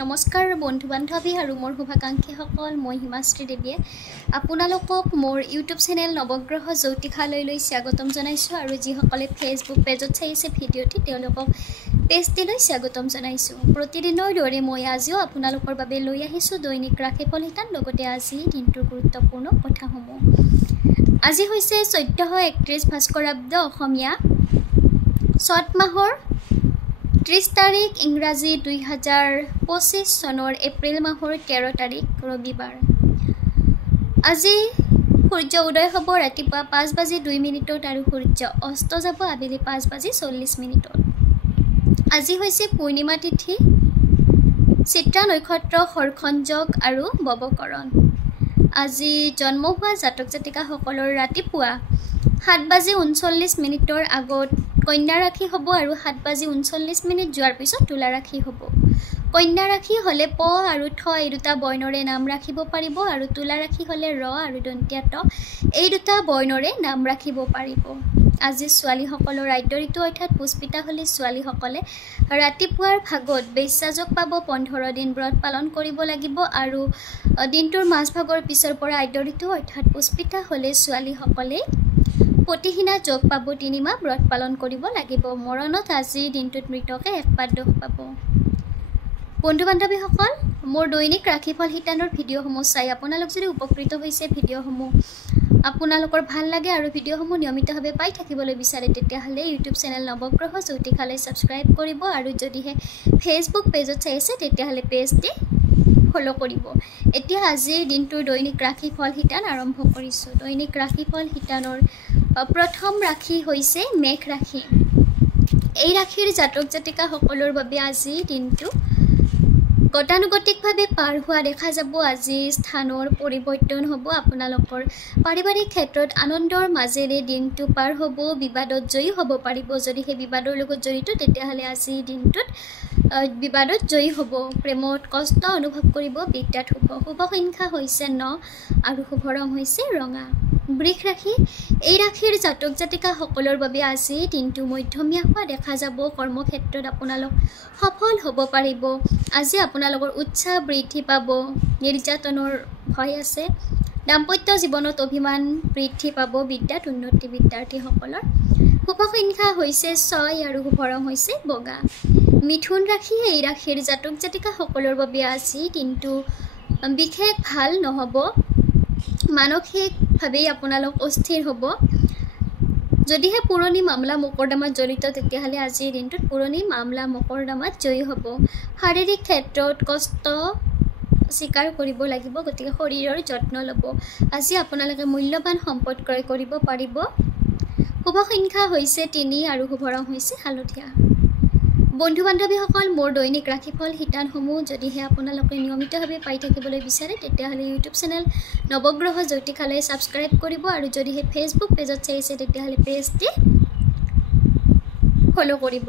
নমস্কাৰ বন্ধু বান্ধৱী আৰু মোৰ শুভাকাংক্ষীসকল মই হিমাশ্ৰী দেৱীয়ে আপোনালোকক মোৰ ইউটিউব চেনেল নৱগ্ৰহ জ্যোতিষালয়লৈ স্বাগতম জনাইছোঁ আৰু যিসকলে ফেচবুক পেজত চাইছে ভিডিঅ'টি তেওঁলোকক পেজটিলৈ স্বাগতম জনাইছোঁ। প্ৰতিদিনৰ দৰে মই আজিও আপোনালোকৰ বাবে লৈ আহিছোঁ দৈনিক ৰাশিফল হিতান লগতে আজি দিনটোৰ গুৰুত্বপূৰ্ণ কথাসমূহ। আজি হৈছে 1431 ভাস্কৰাব্দ অসমীয়া চত মাহৰ 30 তাৰিখ ইংৰাজী 2025 চনৰ এপ্ৰিল মাহৰ 13 তাৰিখ ৰবিবাৰ। আজি সূৰ্য উদয় হ'ব ৰাতিপুৱা 5:02 আৰু সূৰ্য অস্ত যাব আবেলি 5:40। আজি হৈছে পূৰ্ণিমা তিথি, চিত্ৰা নক্ষত্ৰ, হৰখঞ্জক আৰু ববকৰণ। আজি জন্ম হোৱা জাতক জাতিকাসকলৰ ৰাতিপুৱা 7:39 আগত কন্যা ৰাশি হ'ব আৰু 7:39 যোৱাৰ পিছত তুলা ৰাশি হ'ব। কন্যা ৰাশি হ'লে প আৰু থ এই দুটা বৰ্ণৰে নাম ৰাখিব পাৰিব আৰু তুলা ৰাশি হ'লে ৰ আৰু দন্তীয়া ত এই দুটা বৰ্ণৰে নাম ৰাখিব পাৰিব। আজি ছোৱালীসকলৰ আদ্য ঋতু অৰ্থাৎ পুষ্পিতা হ'লে ছোৱালীসকলে ৰাতিপুৱাৰ ভাগত বেশ্যাযোগ পাব। 15 দিন ব্ৰত পালন কৰিব লাগিব আৰু দিনটোৰ মাজভাগৰ পিছৰ পৰা আদ্য ঋতু অৰ্থাৎ পুষ্পিতা হ'লে ছোৱালীসকলে পতিহীনা যোগ পাব। 3 মাহ ব্ৰত পালন কৰিব লাগিব। মৰণত আজিৰ দিনটোত মৃতকে এক পাত দুখ পাব। বন্ধু বান্ধৱীসকল, মোৰ দৈনিক ৰাশিফল শিতানৰ ভিডিঅ'সমূহ চাই আপোনালোক যদি উপকৃত হৈছে, ভিডিঅ'সমূহ আপোনালোকৰ ভাল লাগে আৰু ভিডিঅ'সমূহ নিয়মিতভাৱে পাই থাকিবলৈ বিচাৰে তেতিয়াহ'লে ইউটিউব চেনেল নৱগ্ৰহ জ্যোতিষালয় ছাবস্ক্ৰাইব কৰিব আৰু যদিহে ফেচবুক পেজত চাইছে তেতিয়াহ'লে পেজটি ফ'ল' কৰিব। এতিয়া আজিৰ দিনটোৰ দৈনিক ৰাশিফল শিতান আৰম্ভ কৰিছোঁ। দৈনিক ৰাশিফল শিতানৰ প্ৰথম ৰাশি হৈছে মেঘ ৰাশি। এই ৰাশিৰ জাতক জাতিকাসকলৰ বাবে আজি দিনটো গতানুগতিকভাৱে পাৰ হোৱা দেখা যাব। আজি স্থানৰ পৰিৱৰ্তন হ'ব। আপোনালোকৰ পাৰিবাৰিক ক্ষেত্ৰত আনন্দৰ মাজেৰে দিনটো পাৰ হ'ব। বিবাদত জয়ী হ'ব পাৰিব। যদিহে বিবাদৰ লগত জড়িত তেতিয়াহ'লে আজি দিনটোত বিবাদত জয়ী হ'ব। প্ৰেমত কষ্ট অনুভৱ কৰিব। বিদ্যাত শুভ। শুভ সংখ্যা হৈছে 9 আৰু শুভ ৰং হৈছে ৰঙা। বৃষ ৰাশি। এই ৰাশিৰ জাতক জাতিকাসকলৰ বাবে আজি দিনটো মধ্যমীয়া হোৱা দেখা যাব। কৰ্মক্ষেত্ৰত আপোনালোক সফল হ'ব পাৰিব। আজি আপোনালোকৰ উৎসাহ বৃদ্ধি পাব। নিৰ্যাতনৰ ভয় আছে। দাম্পত্য জীৱনত অভিমান বৃদ্ধি পাব। বিদ্যাত উন্নতি বিদ্যাৰ্থীসকলৰ। শুভ সংখ্যা হৈছে 6 আৰু শুভ ৰং হৈছে বগা। মিথুন ৰাশি। এই ৰাশিৰ জাতক জাতিকাসকলৰ বাবে আজি দিনটো বিশেষ ভাল নহ'ব। মানসিকভাৱে আপোনালোক অস্থিৰ হ'ব। যদিহে পুৰণি মামলা মোকৰ্দমাত জড়িত তেতিয়াহ'লে আজিৰ দিনটোত পুৰণি মামলা মোকৰ্দমাত জয়ী হ'ব। শাৰীৰিক ক্ষেত্ৰত কষ্ট স্বীকাৰ কৰিব লাগিব, গতিকে শৰীৰৰ যত্ন ল'ব। আজি আপোনালোকে মূল্যৱান সম্পদ ক্ৰয় কৰিব পাৰিব। শুভ সংখ্যা হৈছে 3 আৰু শুভ ৰং হৈছে হালধীয়া। বন্ধু বান্ধৱীসকল, মোৰ দৈনিক ৰাশিফল শিতানসমূহ যদিহে আপোনালোকে নিয়মিতভাৱে পাই থাকিবলৈ বিচাৰে তেতিয়াহ'লে ইউটিউব চেনেল নৱগ্ৰহ জ্যোতিষালয় ছাবস্ক্ৰাইব কৰিব আৰু যদিহে ফেচবুক পেজত চাইছে তেতিয়াহ'লে পেজটি ফ'ল' কৰিব।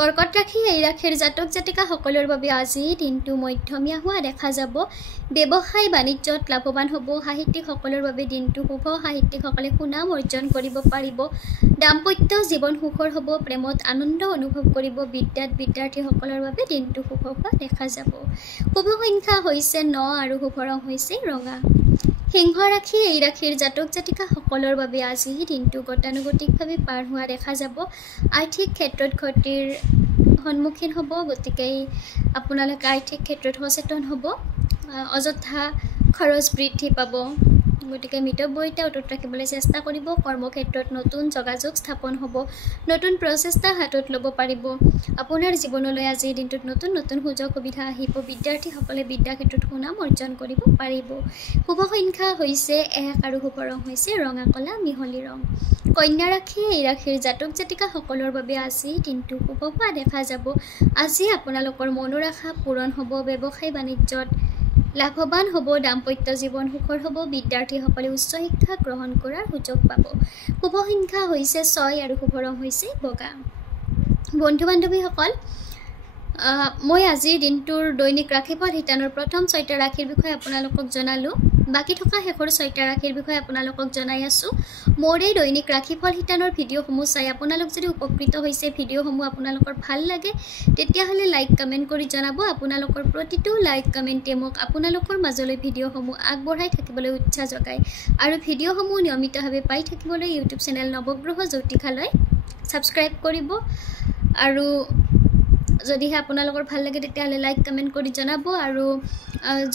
কৰ্কট ৰাশি। এই ৰাশিৰ জাতক জাতিকাসকলৰ বাবে আজি দিনটো মধ্যমীয়া হোৱা দেখা যাব। ব্যৱসায় বাণিজ্যত লাভৱান হ'ব। সাহিত্যিকসকলৰ বাবে দিনটো শুভ। সাহিত্যিকসকলে সুনাম অৰ্জন কৰিব পাৰিব। দাম্পত্য জীৱন সুখৰ হ'ব। প্ৰেমত আনন্দ অনুভৱ কৰিব। বিদ্যাত বিদ্যাৰ্থীসকলৰ বাবে দিনটো শুভ হোৱা দেখা যাব। শুভ সংখ্যা হৈছে 9 আৰু শুভ ৰং হৈছে ৰঙা। সিংহ ৰাশি। এই ৰাশিৰ জাতক জাতিকাসকলৰ বাবে আজি দিনটো গতানুগতিকভাৱে পাৰ হোৱা দেখা যাব। আৰ্থিক ক্ষেত্ৰত ক্ষতিৰ সন্মুখীন হ'ব, গতিকে আপোনালোকে আৰ্থিক ক্ষেত্ৰত সচেতন হ'ব। অযথা খৰচ বৃদ্ধি পাব, গতিকে মিতব্যয়িতা অটুট ৰাখিবলৈ চেষ্টা কৰিব। কৰ্মক্ষেত্ৰত নতুন যোগাযোগ স্থাপন হ'ব। নতুন প্ৰচেষ্টা হাতত ল'ব পাৰিব। আপোনাৰ জীৱনলৈ আজিৰ দিনটোত নতুন নতুন সুযোগ সুবিধা আহিব। বিদ্যাৰ্থীসকলে বিদ্যা ক্ষেত্ৰত সুনাম অৰ্জন কৰিব পাৰিব। শুভ সংখ্যা হৈছে 1 আৰু শুভ ৰং হৈছে ৰঙা কলা মিহলি ৰং। কন্যা ৰাশি। এই ৰাশিৰ জাতক জাতিকাসকলৰ বাবে আজি দিনটো শুভ হোৱা দেখা যাব। আজি আপোনালোকৰ মনোৰাশা পূৰণ হ'ব। ব্যৱসায় বাণিজ্যত লাভৱান হ'ব। দাম্পত্য জীৱন সুখৰ হ'ব। বিদ্যাৰ্থীসকলে উচ্চ শিক্ষা গ্ৰহণ কৰাৰ সুযোগ পাব। শুভ সংখ্যা হৈছে 6 আৰু শুভ ৰং হৈছে বগা। বন্ধু বান্ধৱীসকল, মই আজিৰ দিনটোৰ দৈনিক ৰাশিফল শিতানৰ প্ৰথম 6টা ৰাশিৰ বিষয়ে আপোনালোকক জনালোঁ। বাকি থকা শেষৰ 6টা ৰাশিৰ বিষয়ে আপোনালোকক জনাই আছোঁ মোৰ এই দৈনিক ৰাশিফল শিতানৰ ভিডিঅ'সমূহ চাই আপোনালোক যদি উপকৃত হৈছে ভিডিঅ'সমূহ আপোনালোকৰ ভাল লাগে তেতিয়াহ'লে লাইক কমেণ্ট কৰি জনাব আপোনালোকৰ প্ৰতিটো লাইক কমেণ্টে মোক আপোনালোকৰ মাজলৈ ভিডিঅ'সমূহ আগবঢ়াই থাকিবলৈ উৎসাহ যোগায় আৰু ভিডিঅ'সমূহ নিয়মিতভাৱে পাই থাকিবলৈ ইউটিউব চেনেল নৱগ্ৰহ জ্যোতিষালয় সাবস্ক্ৰাইব কৰিব আৰু যদিহে আপোনালোকৰ ভাল লাগে তেতিয়াহ'লে লাইক কমেণ্ট কৰি জনাব আৰু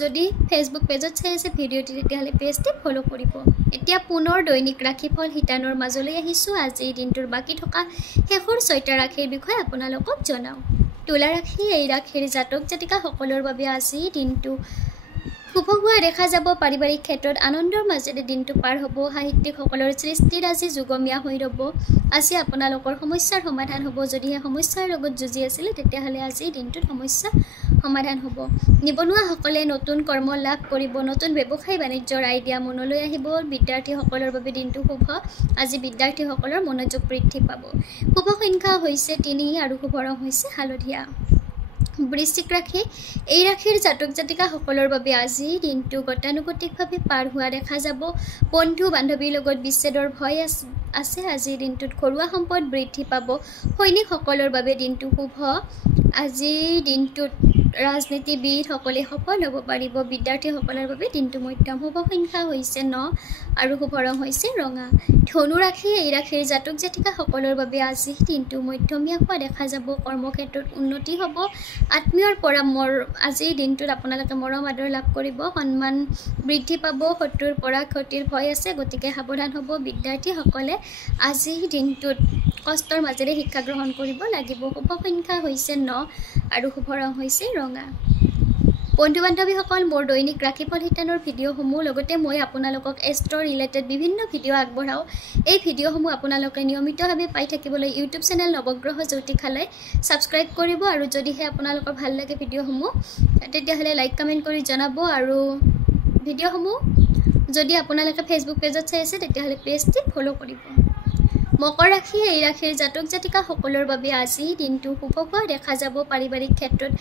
যদি ফেচবুক পেজত চাই আছে ভিডিঅ'টি তেতিয়াহ'লে পেজটি ফ'ল' কৰিব এতিয়া পুনৰ দৈনিক ৰাশিফল শিতানৰ মাজলৈ আহিছোঁ আজিৰ দিনটোৰ বাকী থকা শেষৰ 6টা ৰাশিৰ বিষয়ে আপোনালোকক জনাওঁ তুলা ৰাশি এই ৰাশিৰ জাতক জাতিকাসকলৰ বাবে আজিৰ দিনটো শুভ হোৱা দেখা যাব পাৰিবাৰিক ক্ষেত্ৰত আনন্দৰ মাজেৰে দিনটো পাৰ হ'ব সাহিত্যিকসকলৰ সৃষ্টিৰ আজি যুগমীয়া হৈ ৰ'ব আজি আপোনালোকৰ সমস্যাৰ সমাধান হ'ব যদিহে সমস্যাৰ লগত যুঁজি আছিলে তেতিয়াহ'লে আজি দিনটোত সমস্যা সমাধান হ'ব নিবনুৱাসকলে নতুন কৰ্ম লাভ কৰিব নতুন ব্যৱসায় বাণিজ্যৰ আইডিয়া মনলৈ আহিব বিদ্যাৰ্থীসকলৰ বাবে দিনটো শুভ আজি বিদ্যাৰ্থীসকলৰ মনোযোগ বৃদ্ধি পাব শুভ সংখ্যা হৈছে 3 আৰু শুভ ৰং হৈছে হালধীয়া বৃশ্চিক ৰাশি এই ৰাশিৰ জাতক জাতিকাসকলৰ বাবে আজি দিনটো গতানুগতিকভাৱে পাৰ হোৱা দেখা যাব বন্ধু বান্ধৱীৰ লগত বিচ্ছেদৰ ভয় আছে আজি দিনটোত ঘৰুৱা সম্পদ বৃদ্ধি পাব সৈনিকসকলৰ বাবে দিনটো শুভ আজি দিনটোত ৰাজনীতিবিদসকলে সফল হ'ব পাৰিব বিদ্যাৰ্থীসকলৰ বাবে দিনটো মধ্যম শুভ সংখ্যা হৈছে 9 আৰু শুভ ৰং হৈছে ৰঙা ধনু ৰাশি এই ৰাশিৰ জাতক জাতিকাসকলৰ বাবে আজি দিনটো মধ্যমীয়া হোৱা দেখা যাব কৰ্মক্ষেত্ৰত উন্নতি হ'ব আত্মীয়ৰ পৰা আজিৰ দিনটোত আপোনালোকে মৰম আদৰ লাভ কৰিব সন্মান বৃদ্ধি পাব শত্ৰুৰ পৰা ক্ষতিৰ ভয় আছে গতিকে সাৱধান হ'ব বিদ্যাৰ্থীসকলে আজিৰ দিনটোত কষ্টৰ মাজেৰে শিক্ষা গ্ৰহণ কৰিব লাগিব শুভ সংখ্যা হৈছে 9 আৰু শুভ ৰং হৈছে ৰঙা বন্ধু বান্ধৱীসকল মোৰ দৈনিক ৰাশিফল শিতানৰ ভিডিঅ'সমূহ লগতে মই আপোনালোকক এষ্ট্ৰ ৰিলেটেড বিভিন্ন ভিডিঅ' আগবঢ়াওঁ এই ভিডিঅ'সমূহ আপোনালোকে নিয়মিতভাৱে পাই থাকিবলৈ ইউটিউব চেনেল নৱগ্ৰহ জ্যোতিষালয় সাবস্ক্ৰাইব কৰিব আৰু যদিহে আপোনালোকৰ ভাল লাগে ভিডিঅ'সমূহ তেতিয়াহ'লে লাইক কমেণ্ট কৰি জনাব আৰু ভিডিঅ'সমূহ যদি আপোনালোকে ফেচবুক পেজত চাই আছে তেতিয়াহ'লে পেজটি ফ'ল' কৰিব মকৰ ৰাশি এই ৰাশিৰ জাতক জাতিকাসকলৰ বাবে আজি দিনটো শুভ হোৱা দেখা যাব পাৰিবাৰিক ক্ষেত্ৰত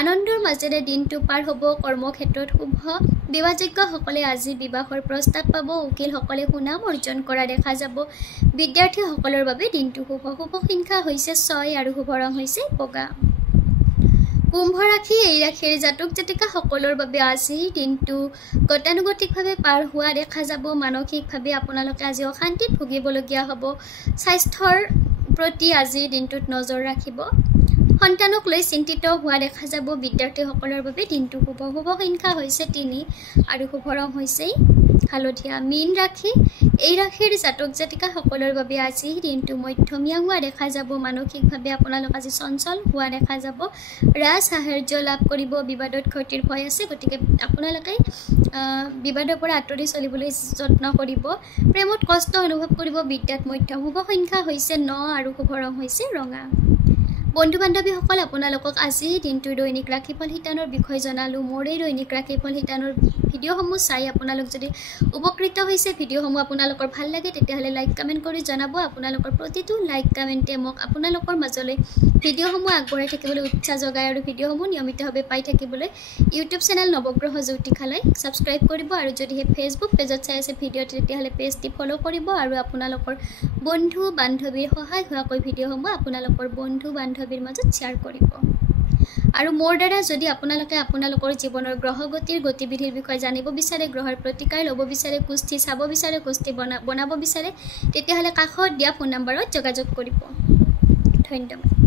আনন্দৰ মাজেৰে দিনটো পাৰ হ'ব কৰ্মক্ষেত্ৰত শুভ বিবাহযোগ্যসকলে আজি বিবাহৰ প্ৰস্তাৱ পাব উকিলসকলে সুনাম অৰ্জন কৰা দেখা যাব বিদ্যাৰ্থীসকলৰ বাবে দিনটো শুভ সংখ্যা হৈছে 6 আৰু শুভ ৰং হৈছে বগা কুম্ভ ৰাশি এই ৰাশিৰ জাতক জাতিকাসকলৰ বাবে আজি দিনটো গতানুগতিকভাৱে পাৰ হোৱা দেখা যাব মানসিকভাৱে আপোনালোকে আজি অশান্তিত ভুগিবলগীয়া হ'ব স্বাস্থ্যৰ প্ৰতি আজি দিনটোত নজৰ ৰাখিব সন্তানক লৈ চিন্তিত হোৱা দেখা যাব বিদ্যাৰ্থীসকলৰ বাবে দিনটো শুভ সংখ্যা হৈছে 3 আৰু শুভ ৰং হৈছে হালধীয়া মীন ৰাশি এই ৰাশিৰ জাতক জাতিকাসকলৰ বাবে আজি দিনটো মধ্যমীয়া হোৱা দেখা যাব মানসিকভাৱে আপোনালোক আজি চঞ্চল হোৱা দেখা যাব ৰাজ সাহায্য লাভ কৰিব বিবাদত ক্ষতিৰ ভয় আছে গতিকে আপোনালোকে বিবাদৰ পৰা আঁতৰি চলিবলৈ যত্ন কৰিব প্ৰেমত কষ্ট অনুভৱ কৰিব বিদ্যাত মধ্যম শুভ সংখ্যা হৈছে 9 আৰু শুভ ৰং হৈছে ৰঙা বন্ধু বান্ধৱীসকল আপোনালোকক আজি দিনটোৰ দৈনিক ৰাশিফল শিতানৰ বিষয়ে জনালোঁ মোৰ এই দৈনিক ৰাশিফল শিতানৰ ভিডিঅ'সমূহ চাই আপোনালোক যদি উপকৃত হৈছে ভিডিঅ'সমূহ আপোনালোকৰ ভাল লাগে তেতিয়াহ'লে লাইক কমেণ্ট কৰি জনাব আপোনালোকৰ প্ৰতিটো লাইক কমেণ্টে মোক আপোনালোকৰ মাজলৈ ভিডিঅ'সমূহ আগবঢ়াই থাকিবলৈ উৎসাহ যোগায় আৰু ভিডিঅ'সমূহ নিয়মিতভাৱে পাই থাকিবলৈ ইউটিউব চেনেল নৱগ্ৰহ জ্যোতিষালয় সাবস্ক্ৰাইব কৰিব আৰু যদিহে ফেচবুক পেজত চাই আছে ভিডিঅ'টি তেতিয়াহ'লে পেজটি ফ'ল' কৰিব আৰু আপোনালোকৰ বন্ধু বান্ধৱীৰ সহায় হোৱাকৈ ভিডিঅ'সমূহ আপোনালোকৰ বন্ধু বান্ধৱীৰ মাজত শ্বেয়াৰ কৰিব আৰু মোৰ দ্বাৰা যদি আপোনালোকে আপোনালোকৰ জীৱনৰ গ্ৰহগতিৰ গতিবিধিৰ বিষয়ে জানিব বিচাৰে গ্ৰহৰ প্ৰতিকাৰ ল'ব বিচাৰে কুষ্টি চাব বিচাৰে কুষ্টি বনাব বিচাৰে তেতিয়াহ'লে কাষত দিয়া ফোন নম্বৰত যোগাযোগ কৰিব ধন্যবাদ